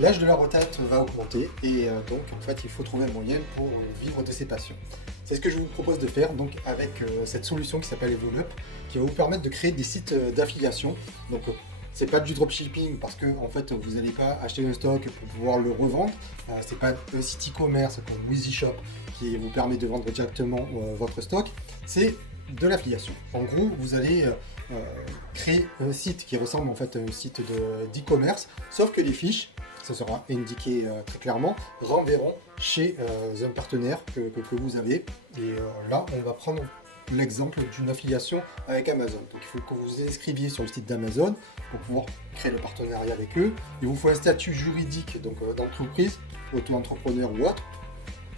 l'âge de la retraite va augmenter et donc en fait il faut trouver un moyen pour vivre de ses passions. C'est ce que je vous propose de faire donc avec cette solution qui s'appelle Evolup, qui va vous permettre de créer des sites d'affiliation. Donc c'est pas du dropshipping parce que en fait vous n'allez pas acheter un stock pour pouvoir le revendre. C'est pas un site e-commerce comme WheezyShop qui vous permet de vendre directement votre stock. C'est de l'affiliation. En gros, vous allez créer un site qui ressemble en fait à un site d'e-commerce, sauf que les fiches, ça sera indiqué très clairement, renverront chez un partenaire que vous avez. Et là, on va prendre l'exemple d'une affiliation avec Amazon. Donc il faut que vous vous inscriviez sur le site d'Amazon pour pouvoir créer le partenariat avec eux. Il vous faut un statut juridique donc d'entreprise, auto-entrepreneur ou autre,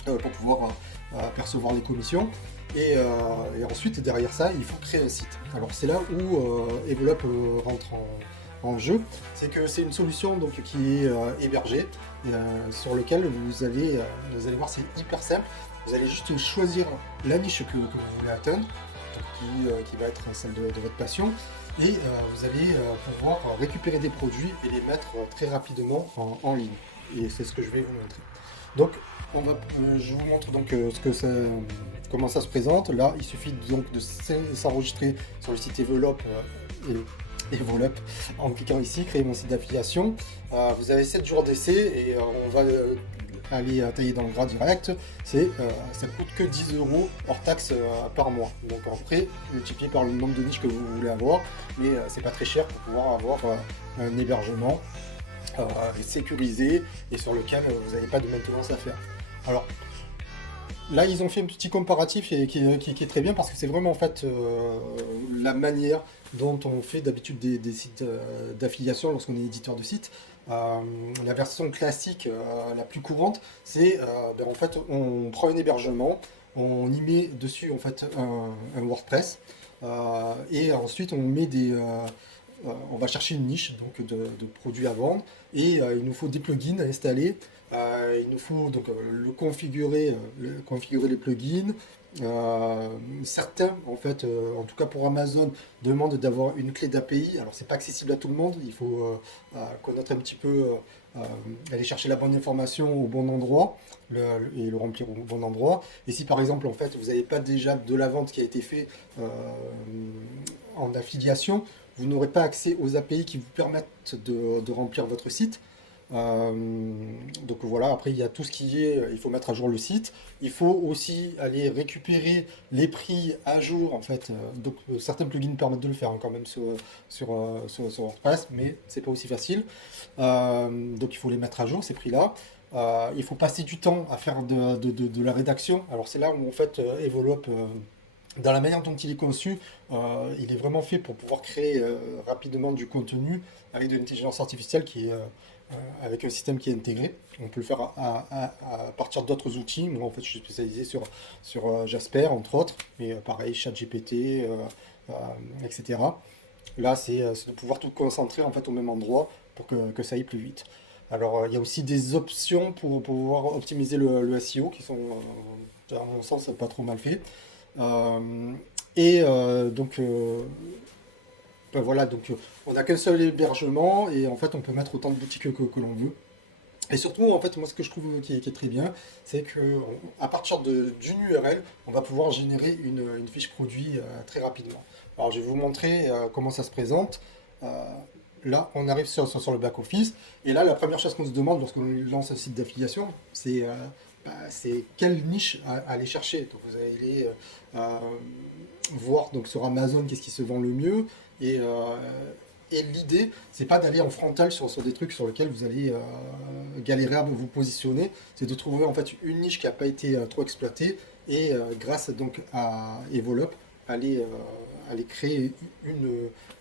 pour pouvoir percevoir les commissions. Et ensuite, derrière ça, il faut créer un site. Alors c'est là où Evolup rentre en jeu. C'est que c'est une solution donc, qui est hébergée, sur lequel vous allez voir, c'est hyper simple. Vous allez juste choisir la niche que vous voulez atteindre, qui va être celle de votre passion. Et vous allez pouvoir récupérer des produits et les mettre très rapidement en ligne. Et c'est ce que je vais vous montrer. Donc, je vous montre donc comment ça se présente. Là, il suffit donc de s'enregistrer sur le site Evolup Evolup en cliquant ici, créer mon site d'affiliation. Vous avez 7 jours d'essai et on va aller tailler dans le gras direct. Ça coûte que 10 € hors taxe par mois. Donc après, multiplié par le nombre de niches que vous voulez avoir, mais c'est pas très cher pour pouvoir avoir un hébergement sécurisé et sur lequel vous n'avez pas de maintenance à faire. Alors là, ils ont fait un petit comparatif qui est très bien parce que c'est vraiment en fait la manière dont on fait d'habitude des sites d'affiliation lorsqu'on est éditeur de site. La version classique, la plus courante, c'est en fait on prend un hébergement, on y met dessus en fait un WordPress et ensuite on va chercher une niche donc de produits à vendre et il nous faut des plugins à installer. Il nous faut donc configurer les plugins. Certains, en fait, en tout cas pour Amazon, demandent d'avoir une clé d'API. Alors c'est pas accessible à tout le monde. Il faut connaître un petit peu, aller chercher la bonne information au bon endroit et le remplir au bon endroit. Et si par exemple, en fait, vous n'avez pas déjà de la vente qui a été fait en affiliation, vous n'aurez pas accès aux API qui vous permettent de remplir votre site. Donc voilà, après il y a tout ce qui est, il faut mettre à jour le site, il faut aussi aller récupérer les prix à jour en fait, donc certains plugins permettent de le faire hein, quand même sur WordPress, mais c'est pas aussi facile. Donc il faut les mettre à jour ces prix-là. Il faut passer du temps à faire de la rédaction, alors c'est là où en fait Evolup dans la manière dont il est conçu, il est vraiment fait pour pouvoir créer rapidement du contenu avec de l'intelligence artificielle avec un système qui est intégré. On peut le faire à partir d'autres outils. Moi, en fait, je suis spécialisé sur Jasper, entre autres, mais pareil, ChatGPT, etc. Là, c'est de pouvoir tout concentrer en fait au même endroit pour que ça aille plus vite. Alors, il y a aussi des options pour pouvoir optimiser le SEO qui sont, à mon sens, pas trop mal fait. Euh, donc, ben voilà, donc on n'a qu'un seul hébergement et en fait on peut mettre autant de boutiques que l'on veut. Et surtout, en fait, moi ce que je trouve qui est très bien, c'est que à partir d'une URL, on va pouvoir générer une fiche produit très rapidement. Alors je vais vous montrer comment ça se présente. Euh, Là, on arrive sur le back-office et là, la première chose qu'on se demande lorsqu'on lance un site d'affiliation, c'est quelle niche aller chercher. Donc vous allez voir donc sur Amazon qu'est-ce qui se vend le mieux et, euh, et l'idée c'est pas d'aller en frontal sur des trucs sur lesquels vous allez galérer à vous positionner, c'est de trouver en fait une niche qui n'a pas été trop exploitée et grâce donc à Evolup aller créer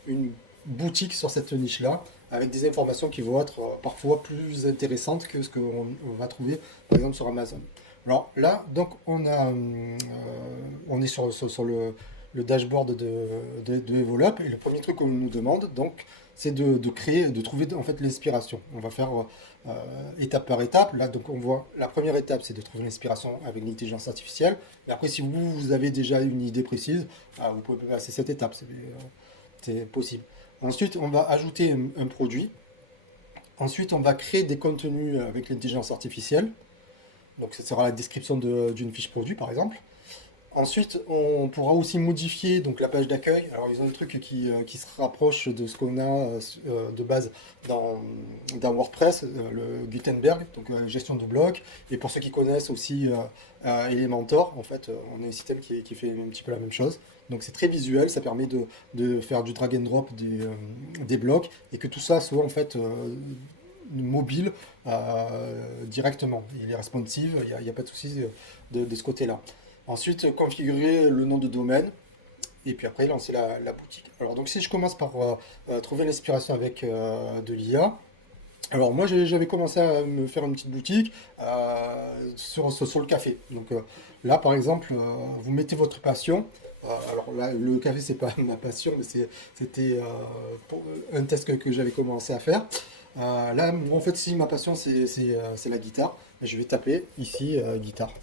une boutique sur cette niche là avec des informations qui vont être parfois plus intéressantes que ce qu'on va trouver par exemple sur Amazon. Alors là, donc on est sur le dashboard de Evolup et le premier truc qu'on nous demande, donc, c'est de créer, de trouver en fait l'inspiration. On va faire étape par étape. Là, donc, on voit la première étape, c'est de trouver l'inspiration avec l'intelligence artificielle. Et après, si vous avez déjà une idée précise, vous pouvez passer cette étape, c'est possible. Ensuite, on va ajouter un produit. Ensuite, on va créer des contenus avec l'intelligence artificielle. Donc, ce sera la description d'une fiche produit, par exemple. Ensuite, on pourra aussi modifier donc, la page d'accueil. Alors, ils ont un truc qui se rapproche de ce qu'on a de base dans WordPress, le Gutenberg, donc gestion de blocs. Et pour ceux qui connaissent aussi Elementor, en fait, on a un système qui fait un petit peu la même chose. Donc, c'est très visuel, ça permet de faire du drag and drop des blocs et que tout ça soit en fait mobile directement. Il est responsive, il n'y a pas de souci de ce côté-là. Ensuite, configurer le nom de domaine et puis après lancer la boutique. Alors donc si je commence par trouver l'inspiration avec de l'IA, alors moi j'avais commencé à me faire une petite boutique sur le café. Donc là par exemple, vous mettez votre passion. Alors là le café c'est pas ma passion, mais c'était un test que j'avais commencé à faire. Là en fait si ma passion c'est la guitare, je vais taper ici guitare.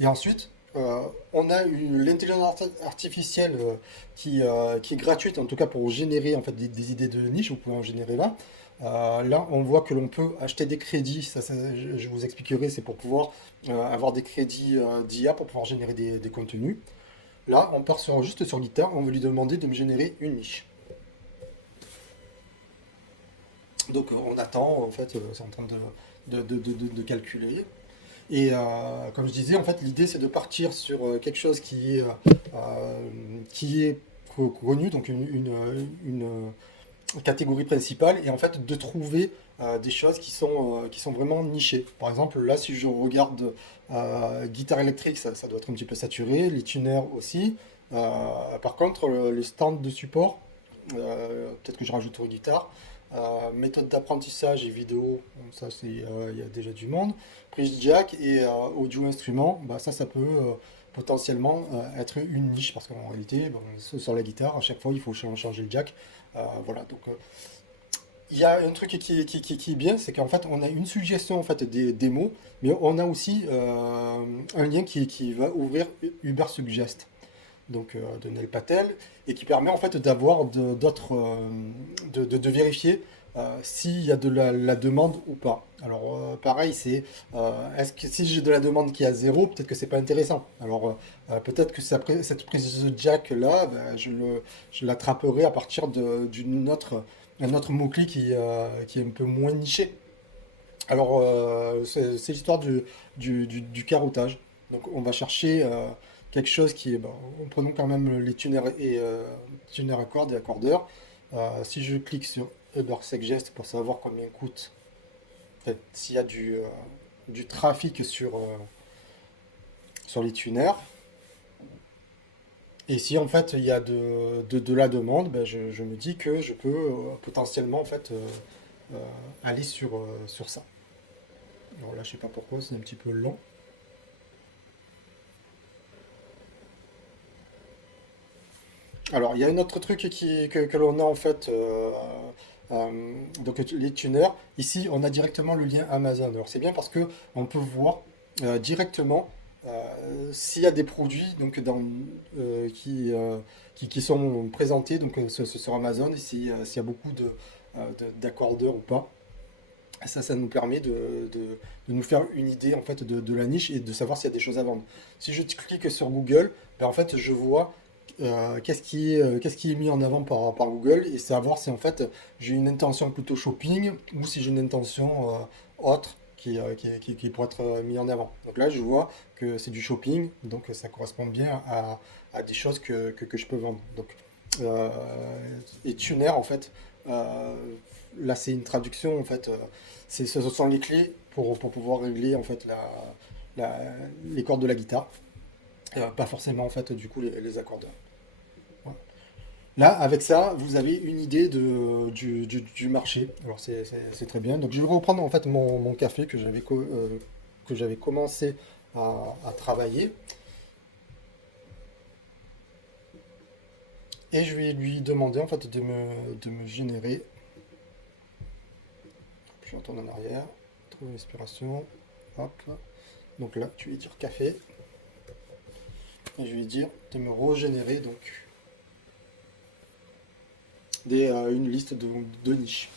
Et ensuite, on a l'intelligence artificielle qui est gratuite, en tout cas pour générer en fait, des idées de niche, vous pouvez en générer là. Là, on voit que l'on peut acheter des crédits, je vous expliquerai, c'est pour pouvoir avoir des crédits d'IA pour pouvoir générer des contenus. Là, on part juste sur guitare, on va lui demander de me générer une niche. Donc on attend, en fait, c'est en train de calculer. Et comme je disais, en fait, l'idée c'est de partir sur quelque chose qui est connu, donc une catégorie principale, et en fait de trouver des choses qui sont vraiment nichées. Par exemple, là, si je regarde guitare électrique, ça doit être un petit peu saturé, les tuners aussi. Par contre, les stands de support, peut-être que je rajouterai guitare. Méthode d'apprentissage et vidéo, ça c'est il y a déjà du monde. Prise jack et audio instrument, bah, ça peut potentiellement être une niche parce qu'en réalité, bon, sur la guitare, à chaque fois il faut changer le jack. Voilà, donc il y a un truc qui est bien, c'est qu'en fait on a une suggestion en fait des mots, mais on a aussi un lien qui va ouvrir Uber Suggest donc de Neil Patel, et qui permet en fait d'avoir d'autres, de vérifier s'il y a de la demande ou pas. Alors pareil, c'est est-ce que si j'ai de la demande qui est à zéro, peut-être que c'est pas intéressant. Alors peut-être que cette prise de jack là, ben, je l'attraperai à partir d'une autre, un autre mot-clé qui est un peu moins niché. Alors c'est l'histoire du carottage. Donc on va chercher quelque chose qui est, bon, prenons quand même les tuners et tuners à cordes et accordeurs. Si je clique sur Uber Suggest pour savoir combien coûte, en fait, s'il y a du trafic sur les tuners, et si en fait il y a de la demande, ben, je me dis que je peux potentiellement en fait aller sur ça. Alors là je sais pas pourquoi, c'est un petit peu long. Alors, il y a un autre truc que l'on a en fait, donc les tuners. Ici, on a directement le lien Amazon. Alors, c'est bien parce que on peut voir directement s'il y a des produits donc, qui sont présentés donc, sur Amazon, et s'il y a beaucoup d'accordeurs ou pas. Ça nous permet de nous faire une idée en fait de la niche et de savoir s'il y a des choses à vendre. Si je clique sur Google, ben, en fait, je vois qu'est-ce qui est mis en avant par Google et savoir si en fait j'ai une intention plutôt shopping ou si j'ai une intention autre qui pourrait être mis en avant. Donc là, je vois que c'est du shopping, donc ça correspond bien à des choses que je peux vendre. Donc, euh, et tuner, en fait, euh, là c'est une traduction, en fait, ce sont les clés pour pouvoir régler en fait les cordes de la guitare. Pas forcément en fait du coup les accordeurs. Voilà. Là, avec ça, vous avez une idée du marché. Alors c'est très bien. Donc je vais reprendre en fait mon café que j'avais commencé à travailler. Et je vais lui demander en fait de me générer. Je retourne en arrière. Trouver l'inspiration. Hop. Donc là, tu vas dire café. Et je vais dire de me régénérer donc une liste de niches.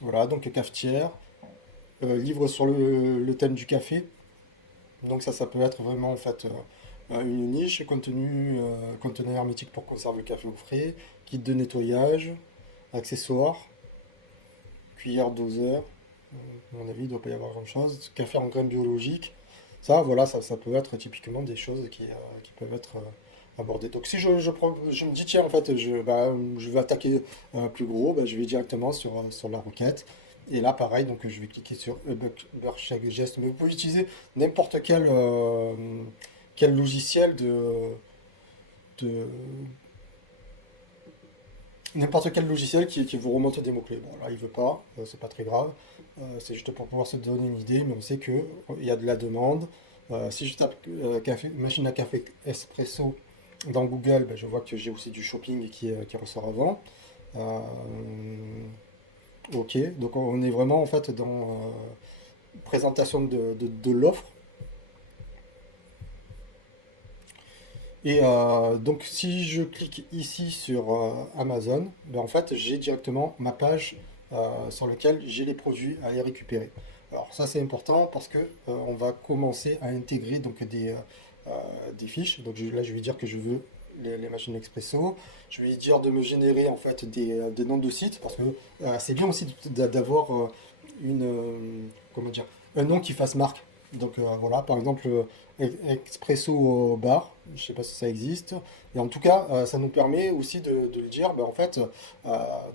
Voilà, donc cafetière, livre sur le thème du café. Donc ça peut être vraiment en fait une niche, conteneur hermétique pour conserver le café au frais, kit de nettoyage, accessoires, cuillère doseur. À mon avis, il ne doit pas y avoir grand-chose. Café en graines biologiques. Ça, voilà, ça peut être typiquement des choses qui peuvent être abordées. Donc si je me dis, tiens, en fait, je vais attaquer plus gros, bah, je vais directement sur la requête. Et là, pareil, donc je vais cliquer sur Uber chaque geste. Mais vous pouvez utiliser n'importe quel logiciel de, n'importe quel logiciel qui vous remonte des mots-clés. Bon, là, il veut pas, c'est pas très grave. C'est juste pour pouvoir se donner une idée, mais on sait que il y a de la demande. Si je tape machine à café espresso dans Google, ben, je vois que j'ai aussi du shopping qui ressort avant. Euh, ok, donc on est vraiment en fait dans présentation de l'offre. Et donc si je clique ici sur Amazon, ben, en fait j'ai directement ma page sur laquelle j'ai les produits à les récupérer. Alors ça c'est important parce que on va commencer à intégrer donc euh, des fiches. Donc là je vais dire que je veux les machines expresso. Je vais dire de me générer en fait des noms de sites parce que c'est bien aussi d'avoir une comment dire un nom qui fasse marque. Donc voilà, par exemple Expresso bar, je ne sais pas si ça existe. Et en tout cas, ça nous permet aussi de le dire, ben, en fait,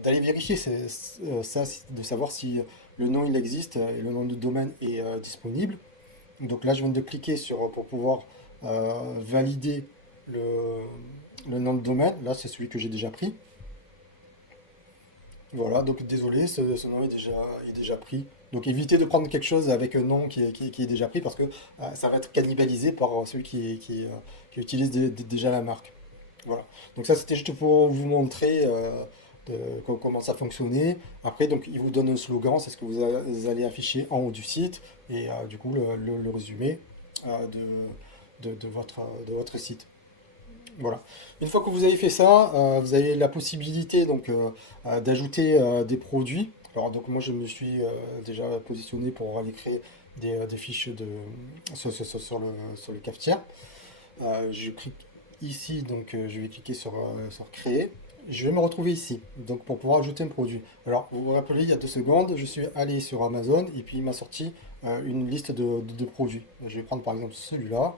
d'aller vérifier ça, de savoir si le nom il existe et le nom de domaine est disponible. Donc là, je viens de cliquer pour pouvoir valider le, le nom de domaine. Là, c'est celui que j'ai déjà pris. Voilà, donc désolé, ce nom est déjà pris. Donc évitez de prendre quelque chose avec un nom qui est déjà pris parce que ça va être cannibalisé par celui qui utilise déjà la marque. Voilà. Donc ça c'était juste pour vous montrer comment ça fonctionnait. Après, donc il vous donne un slogan, c'est ce que vous allez afficher en haut du site et du coup le résumé de votre site. Voilà. Une fois que vous avez fait ça, vous avez la possibilité donc d'ajouter des produits. Alors donc moi je me suis déjà positionné pour aller créer des fiches sur le cafetière. Je clique ici, donc je vais cliquer sur créer. Je vais me retrouver ici, donc pour pouvoir ajouter un produit. Alors vous vous rappelez, il y a 2 secondes, je suis allé sur Amazon et puis il m'a sorti une liste de produits. Je vais prendre par exemple celui-là.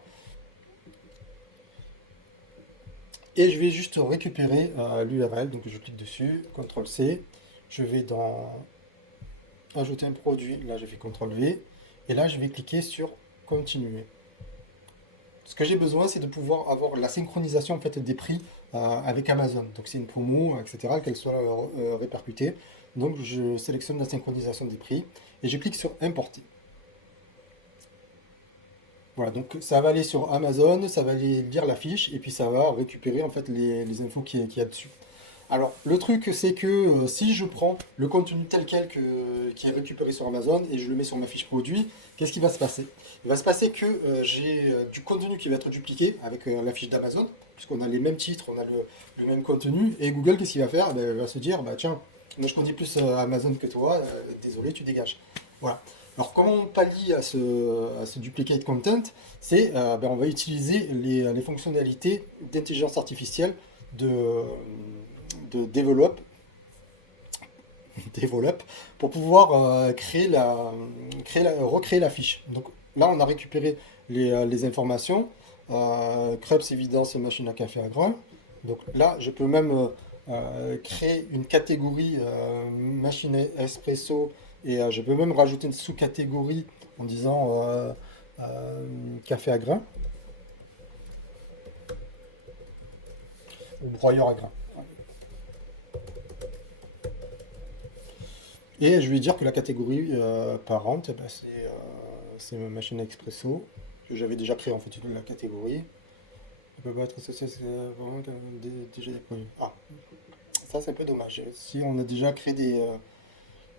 Et je vais juste récupérer l'URL, donc je clique dessus, CTRL C, je vais dans ajouter un produit, là je fais CTRL V, et là je vais cliquer sur continuer. Ce que j'ai besoin, c'est de pouvoir avoir la synchronisation en fait, des prix avec Amazon. Donc c'est une promo, etc., qu'elle soit répercutée. Donc je sélectionne la synchronisation des prix et je clique sur importer. Voilà, donc ça va aller sur Amazon, ça va aller lire la fiche et puis ça va récupérer en fait les infos qu'il y a dessus. Alors, le truc, c'est que si je prends le contenu tel quel qui est récupéré sur Amazon et je le mets sur ma fiche produit, qu'est-ce qui va se passer? Il va se passer que j'ai du contenu qui va être dupliqué avec la fiche d'Amazon, puisqu'on a les mêmes titres, on a le même contenu, et Google, qu'est-ce qu'il va faire? Eh ben, il va se dire, bah tiens, moi je connais plus Amazon que toi, désolé, tu dégages. Voilà. Alors, comment on pallie à ce duplicate content? C'est, on va utiliser les fonctionnalités d'intelligence artificielle de, de develop pour pouvoir recréer la fiche. Donc là, on a récupéré les informations. Krebs, évidence et machine à café à grains. Donc là, je peux même créer une catégorie machine espresso et je peux même rajouter une sous-catégorie en disant café à grains ou broyeur à grains. Et je vais dire que la catégorie parente, eh ben, c'est ma machine expresso, que j'avais déjà créé en fait la catégorie. Elle peut pas être associée, c'est vraiment déjà des produits. Ah, ça c'est un peu dommage. Si on a déjà créé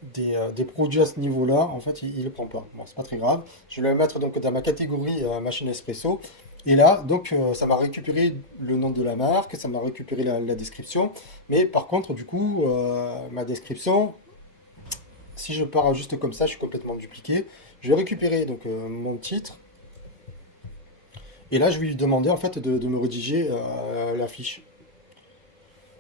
des produits à ce niveau-là, en fait il ne le prend pas. Bon, c'est pas très grave. Je vais le mettre donc dans ma catégorie machine espresso. Et là, donc, ça m'a récupéré le nom de la marque, ça m'a récupéré la description. Mais par contre, du coup, ma description, si je pars juste comme ça, je suis complètement dupliqué. Je vais récupérer donc mon titre. Et là, je vais lui demander en fait de me rédiger la fiche.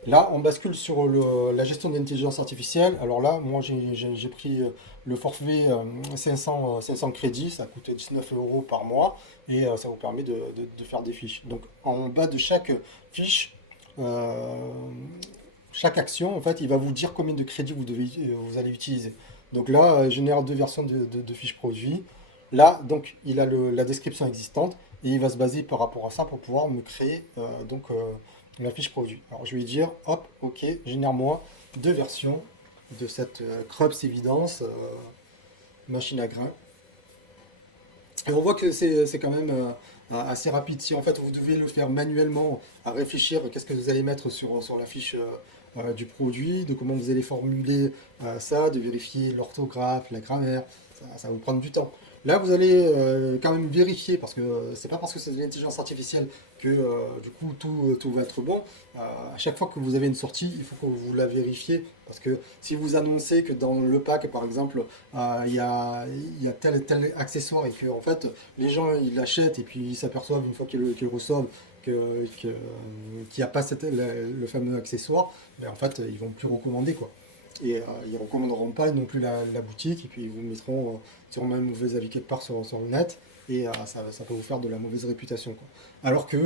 Là, on bascule sur la gestion de l'intelligence artificielle. Alors là, moi, j'ai pris le forfait 500 crédits. Ça coûte 19 euros par mois et ça vous permet de faire des fiches. Donc, en bas de chaque fiche, euh, chaque action, en fait, il va vous dire combien de crédits vous allez utiliser. Donc là, génère deux versions de fiches produits. Là, donc, il a la description existante et il va se baser par rapport à ça pour pouvoir me créer la fiche produit. Alors, je vais lui dire, hop, ok, génère-moi deux versions de cette Krebs évidence machine à grains. Et on voit que c'est quand même assez rapide. Si en fait vous devez le faire manuellement, à réfléchir, qu'est-ce que vous allez mettre sur la fiche du produit, de comment vous allez formuler ça, de vérifier l'orthographe, la grammaire, ça va vous prendre du temps. Là, vous allez quand même vérifier, parce que c'est pas parce que c'est de l'intelligence artificielle que du coup tout va être bon. À chaque fois que vous avez une sortie, il faut que vous la vérifiez, parce que si vous annoncez que dans le pack, par exemple, il y a tel accessoire et que en fait les gens ils l'achètent et puis ils s'aperçoivent une fois qu'ils le reçoivent qu'il n'y a pas le fameux accessoire, ben en fait ils vont plus recommander quoi. Et ils ne recommanderont pas non plus la boutique et puis ils vous mettront sûrement un mauvais avis quelque part sur le net et ça peut vous faire de la mauvaise réputation quoi. Alors que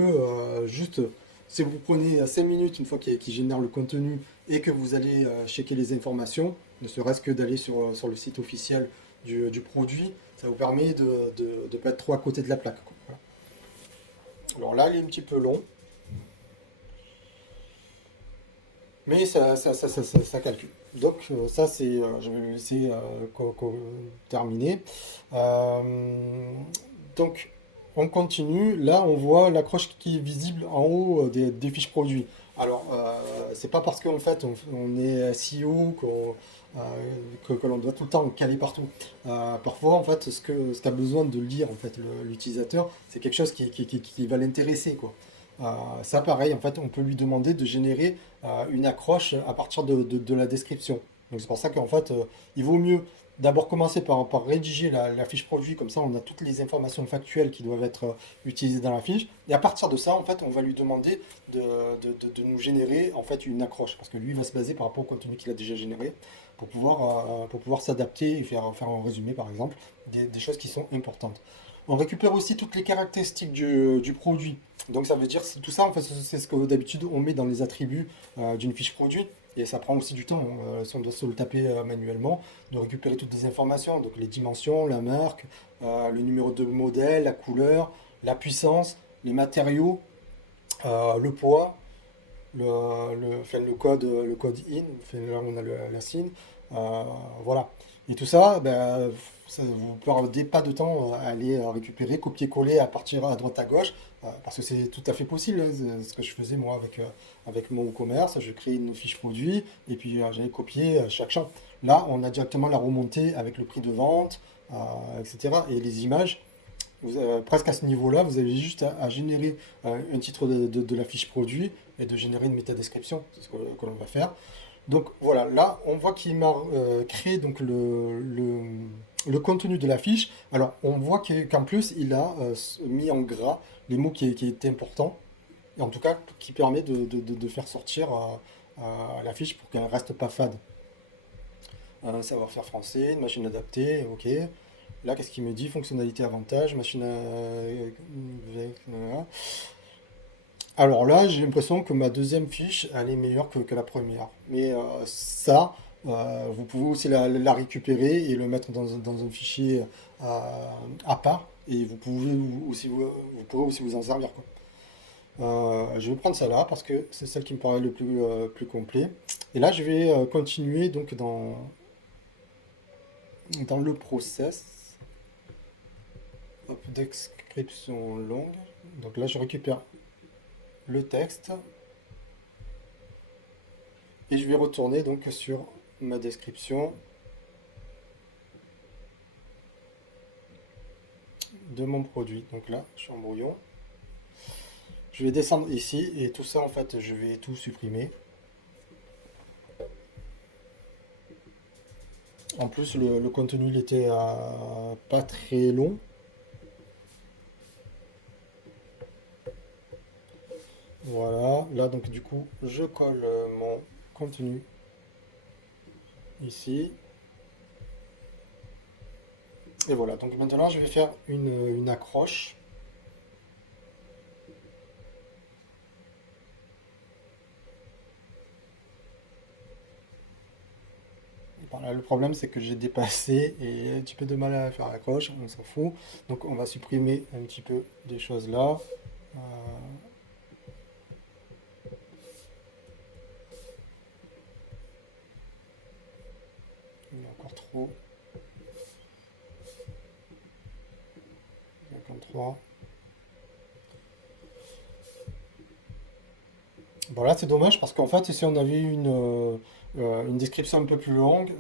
juste si vous prenez 5 minutes une fois qu'il génère le contenu et que vous allez checker les informations, ne serait-ce que d'aller sur le site officiel du produit, ça vous permet de ne pas être trop à côté de la plaque, quoi. Voilà. Alors là, il est un petit peu long, mais ça calcule. Donc ça, je vais le laisser terminer. Euh, donc on continue. Là, on voit l'accroche qui est visible en haut des fiches produits. Alors, c'est pas parce qu'en fait on est SEO euh, que l'on doit tout le temps caler partout. Parfois, en fait, ce qu'a besoin de lire en fait l'utilisateur, c'est quelque chose qui va l'intéresser, quoi. Ça, pareil, en fait, on peut lui demander de générer une accroche à partir de la description. Donc c'est pour ça qu'en fait, il vaut mieux d'abord commencer par rédiger la fiche produit, comme ça on a toutes les informations factuelles qui doivent être utilisées dans la fiche. Et à partir de ça, en fait, on va lui demander de nous générer en fait une accroche, parce que lui va se baser par rapport au contenu qu'il a déjà généré pour pouvoir s'adapter et faire un résumé, par exemple, des choses qui sont importantes. On récupère aussi toutes les caractéristiques du produit. Donc ça veut dire tout ça, en fait, c'est ce que d'habitude on met dans les attributs d'une fiche produit. Et ça prend aussi du temps, si on doit se le taper manuellement, de récupérer toutes les informations, donc les dimensions, la marque, le numéro de modèle, la couleur, la puissance, les matériaux, le poids, enfin, le code in, enfin, là on a la SIN, euh, voilà. Et tout ça, ben, ça vous perdez pas de temps à aller récupérer, copier-coller à partir à droite à gauche, parce que c'est tout à fait possible, hein, c'est ce que je faisais moi avec mon e-commerce, je créais une fiche produit et puis j'allais copier chaque champ. Là, on a directement la remontée avec le prix de vente, etc. Et les images, presque à ce niveau-là, vous avez juste à générer un titre de la fiche produit et de générer une métadescription. C'est ce que l'on va faire. Donc voilà, là, on voit qu'il m'a créé donc le contenu de la fiche. Alors, on voit qu'en plus, il a mis en gras les mots qui étaient importants, et en tout cas, qui permet de faire sortir la fiche pour qu'elle ne reste pas fade. Un savoir-faire français, une machine adaptée, ok. Là, qu'est-ce qu'il me dit? Fonctionnalité avantage, machine à... Alors là, j'ai l'impression que ma deuxième fiche, elle est meilleure que la première. Mais ça, vous pouvez aussi la récupérer et le mettre dans un fichier à part. Et vous pourrez aussi vous en servir, quoi. Je vais prendre ça là parce que c'est celle qui me paraît le plus complet. Et là, je vais continuer donc dans le process. Hop, description longue. Donc là, je récupère le texte et je vais retourner donc sur ma description de mon produit. Donc là, je suis en brouillon. Je vais descendre ici et tout ça en fait, je vais tout supprimer. En plus, le contenu il était pas très long. Voilà, là donc du coup, je colle mon contenu ici. Et voilà, donc maintenant je vais faire une accroche. Voilà, le problème c'est que j'ai dépassé et un petit peu de mal à faire l'accroche, on s'en fout. Donc on va supprimer un petit peu des choses là. Euh, il y a encore trop. 53. Bon là c'est dommage parce qu'en fait si on avait une description un peu plus longue,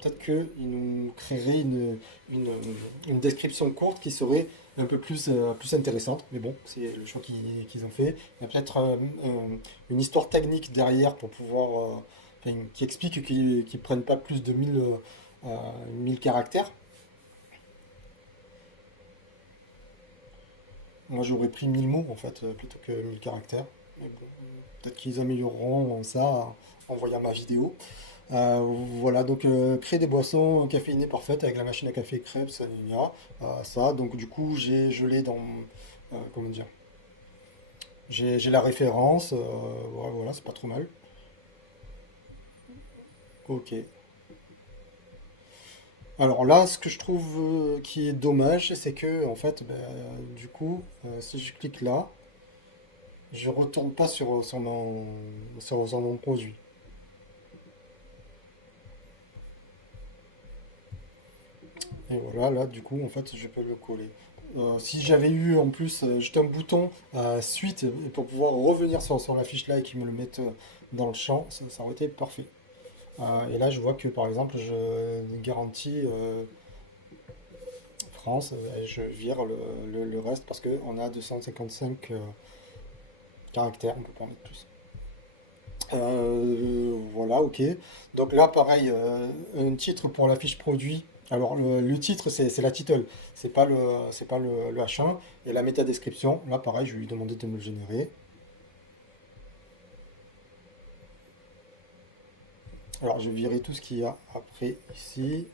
peut-être qu'il nous créerait une, une description courte qui serait un peu plus intéressante. Mais bon, c'est le choix qu'ils ont fait. Il y a peut-être une histoire technique derrière pour pouvoir, enfin, qui explique qu'ils ne prennent pas plus de 1000 caractères. Moi j'aurais pris 1000 mots en fait plutôt que 1000 caractères. Mais bon, peut-être qu'ils amélioreront ça en voyant ma vidéo. Euh, voilà, donc créer des boissons caféinées parfaites avec la machine à café Krebs, ça. Donc du coup, je l'ai dans, comment dire, j'ai la référence. Voilà, voilà, c'est pas trop mal. Ok. Alors là, ce que je trouve qui est dommage, c'est que en fait, ben, du coup, si je clique là, je retourne pas sur mon produit. Et voilà, là, du coup, en fait, je peux le coller. Si j'avais eu en plus juste un bouton suite et pour pouvoir revenir sur la fiche là et qu'ils me le mettent dans le champ, ça aurait été parfait. Et là, je vois que par exemple, je garantis France et je vire le reste parce qu'on a 255 caractères, on peut pas en mettre plus. Voilà, ok. Donc là, pareil, un titre pour la fiche produit. Alors le titre, c'est la title, c'est pas le H1. Et la métadescription, là, pareil, je vais lui demander de me le générer. Alors je vais virer tout ce qu'il y a après ici.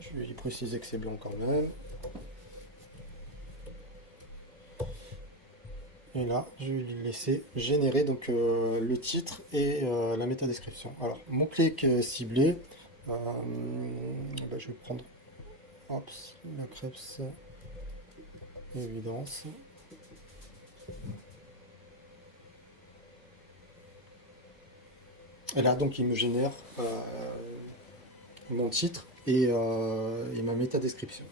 Je vais lui préciser que c'est blanc quand même. Et là, je vais lui laisser générer donc le titre et la métadescription. Alors, mot-clic ciblé. Je vais prendre hop, la Krebs évidence. Et là, donc, il me génère mon titre et ma métadescription.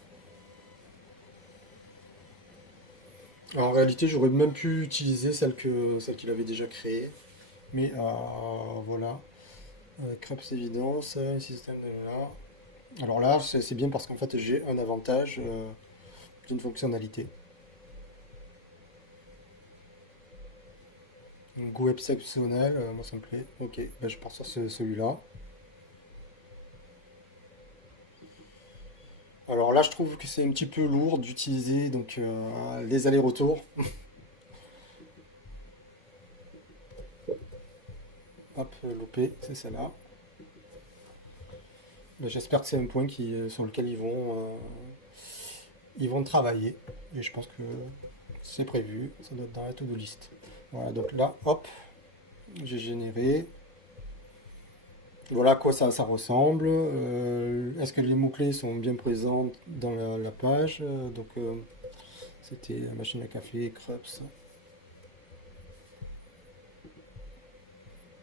Alors, en réalité, j'aurais même pu utiliser celle qu'il avait déjà créée. Mais voilà. Krebs évidence, système de là. Alors là, c'est bien parce qu'en fait, j'ai un avantage d'une fonctionnalité. Un goût exceptionnel, moi ça me plaît. Ok, ben, je pars sur celui-là. Alors là, je trouve que c'est un petit peu lourd d'utiliser donc les allers-retours. Hop, loupé, c'est celle-là. Ben, j'espère que c'est un point sur lequel ils vont travailler. Et je pense que c'est prévu. Ça doit être dans la to-do list. Voilà, donc là, hop, j'ai généré. Voilà à quoi ça ressemble. Est-ce que les mots-clés sont bien présents dans la page? Donc, c'était la machine à café, Krebs.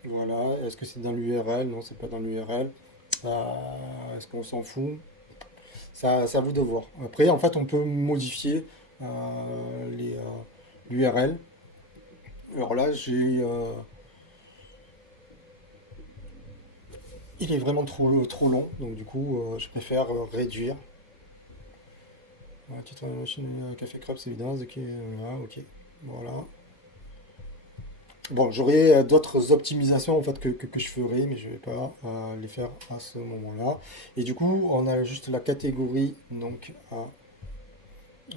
Voilà. Est-ce que c'est dans l'URL? Non, c'est pas dans l'URL. Est-ce qu'on s'en fout? Ça, c'est à vous de voir. Après, en fait, on peut modifier l'URL. Alors là, il est vraiment trop long, donc du coup, je préfère réduire. Ouais, titre de la machine café Krebs, évidence. Ok, voilà, ok. Voilà. Bon, j'aurai d'autres optimisations en fait que je ferai, mais je vais pas les faire à ce moment-là. Et du coup, on a juste la catégorie donc à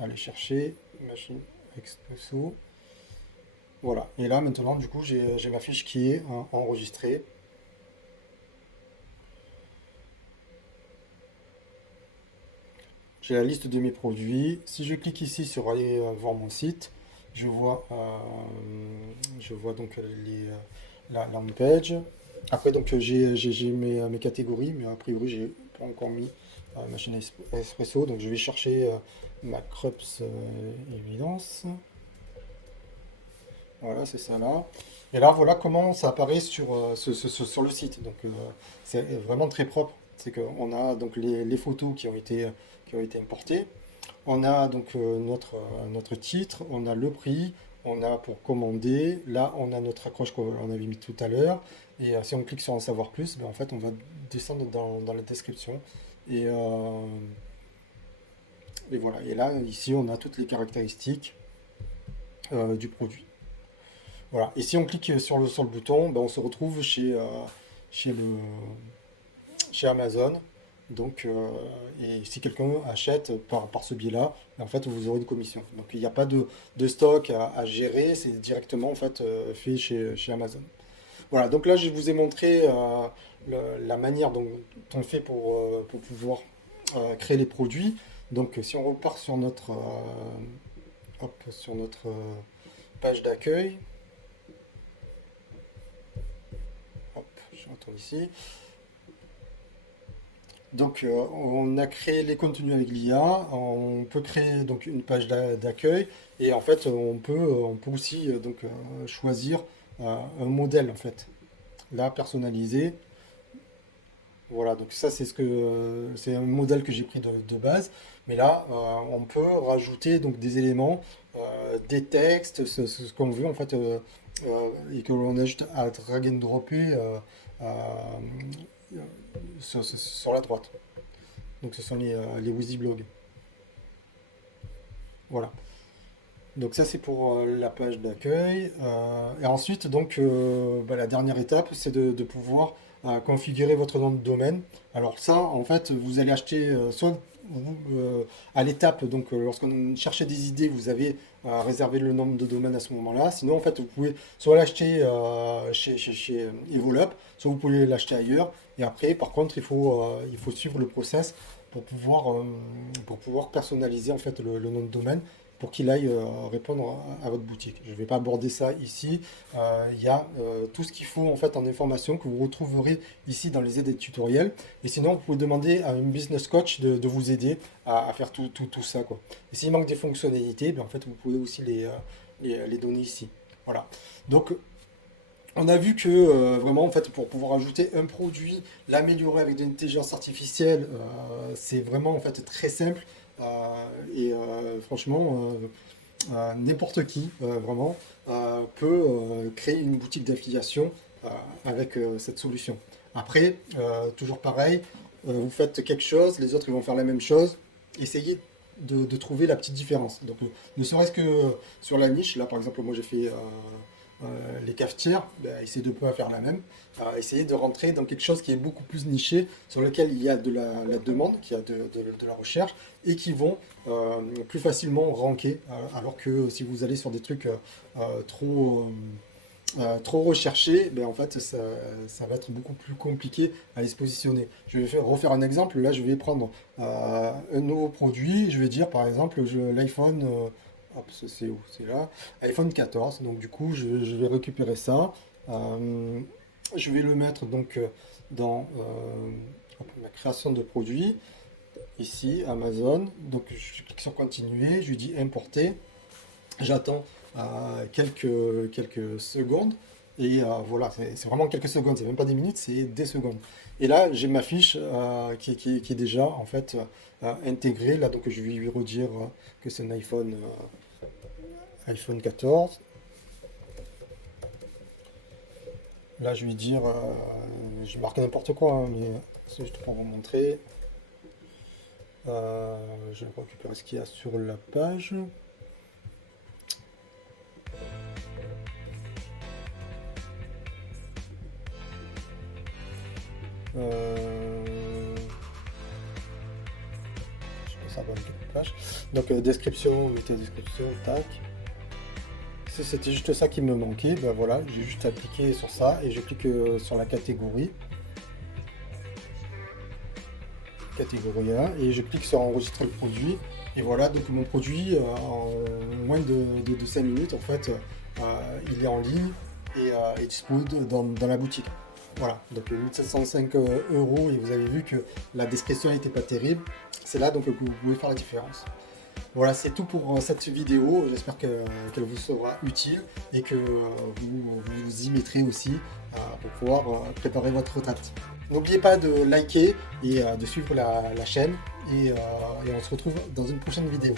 aller chercher, machine expresso. Voilà. Et là maintenant, du coup, j'ai ma fiche qui est enregistrée. J'ai la liste de mes produits. Si je clique ici sur aller voir mon site, je vois, je vois donc la home page. Après, donc j'ai mes catégories, mais a priori, j'ai pas encore mis machine espresso. Donc je vais chercher ma Krups évidence. Voilà, c'est ça là. Et là, voilà comment ça apparaît sur, sur le site. Donc c'est vraiment très propre. C'est qu'on a donc les photos qui ont été importées. On a donc notre titre, on a le prix, on a pour commander. Là, on a notre accroche qu'on avait mis tout à l'heure. Et si on clique sur en savoir plus, ben, en fait, on va descendre dans la description. Et, euh, et voilà. Et là, ici, on a toutes les caractéristiques du produit. Voilà. Et si on clique sur le bouton, ben, on se retrouve chez le, chez Amazon. Donc, et si quelqu'un achète par ce biais-là, en fait, vous aurez une commission. Donc, il n'y a pas de stock à gérer, c'est directement en fait fait chez Amazon. Voilà. Donc là, je vous ai montré la manière dont on fait pour pouvoir créer les produits. Donc, si on repart sur sur notre page d'accueil, hop, je retourne ici. Donc, on a créé les contenus avec l'IA. On peut créer donc une page d'accueil et en fait, on peut aussi choisir un modèle en fait, là personnalisé. Voilà, donc ça c'est un modèle que j'ai pris de base, mais là on peut rajouter donc des éléments, des textes, ce qu'on veut en fait, et que l'on a juste à drag and dropper sur la droite. Donc ce sont les WYSIBLOG. Voilà. Donc ça c'est pour la page d'accueil. Et ensuite donc bah, la dernière étape c'est de pouvoir configurer votre nom de domaine. Alors ça en fait vous allez acheter soit à l'étape donc lorsqu'on cherchait des idées vous avez réservé le nom de domaine à ce moment-là. Sinon en fait vous pouvez soit l'acheter chez Evolup, soit vous pouvez l'acheter ailleurs. Et après par contre il faut suivre le process pour pouvoir personnaliser en fait le nom de domaine pour qu'il aille répondre à votre boutique. Je ne vais pas aborder ça ici. Il y a tout ce qu'il faut en fait en information que vous retrouverez ici dans les aides et tutoriels. Et sinon, vous pouvez demander à un business coach de vous aider à faire tout ça, quoi. Et s'il manque des fonctionnalités, ben, en fait, vous pouvez aussi les donner ici. Voilà. Donc, on a vu que vraiment, en fait, pour pouvoir ajouter un produit, l'améliorer avec de l'intelligence artificielle, c'est vraiment en fait très simple. Franchement, n'importe qui, vraiment, peut créer une boutique d'affiliation avec cette solution. Après, toujours pareil, vous faites quelque chose, les autres ils vont faire la même chose. Essayez de trouver la petite différence. Donc, ne serait-ce que sur la niche, là par exemple, moi j'ai fait les cafetières, ben, essayez de ne pas faire la même. Essayez de rentrer dans quelque chose qui est beaucoup plus niché, sur lequel il y a de la demande, qui a de la recherche, et qui vont plus facilement ranker. Alors que si vous allez sur des trucs trop recherchés, ben, en fait, ça va être beaucoup plus compliqué à les se positionner. Je vais refaire un exemple. Là, je vais prendre un nouveau produit. Je vais dire, par exemple, l'iPhone. Hop, c'est où? C'est là. iPhone 14. Donc, du coup, je vais récupérer ça. Euh, je vais le mettre donc dans hop, ma création de produit. Ici, Amazon. Donc, je clique sur continuer. Je lui dis importer. J'attends quelques secondes. Et voilà, c'est vraiment quelques secondes, c'est même pas des minutes, c'est des secondes. Et là, j'ai ma fiche qui est déjà en fait intégrée. Là, donc je vais lui redire que c'est un iPhone 14. Là, je vais dire, je marque n'importe quoi, hein, mais c'est juste pour vous montrer. Je vais récupérer ce qu'il y a sur la page. Je sais pas, ça va une page. Donc description, mettez description, tac. Si c'était juste ça qui me manquait, ben voilà, j'ai juste à cliquer sur ça et je clique sur la catégorie. Catégorie 1 et je clique sur enregistrer le produit et voilà donc mon produit en moins de 5 minutes en fait il est en ligne et est disponible dans la boutique. Voilà, donc 1705 euros et vous avez vu que la description n'était pas terrible, c'est là donc que vous pouvez faire la différence. Voilà, c'est tout pour cette vidéo. J'espère qu'elle vous sera utile et que vous vous y mettrez aussi pour pouvoir préparer votre tarte. N'oubliez pas de liker et de suivre la chaîne et on se retrouve dans une prochaine vidéo.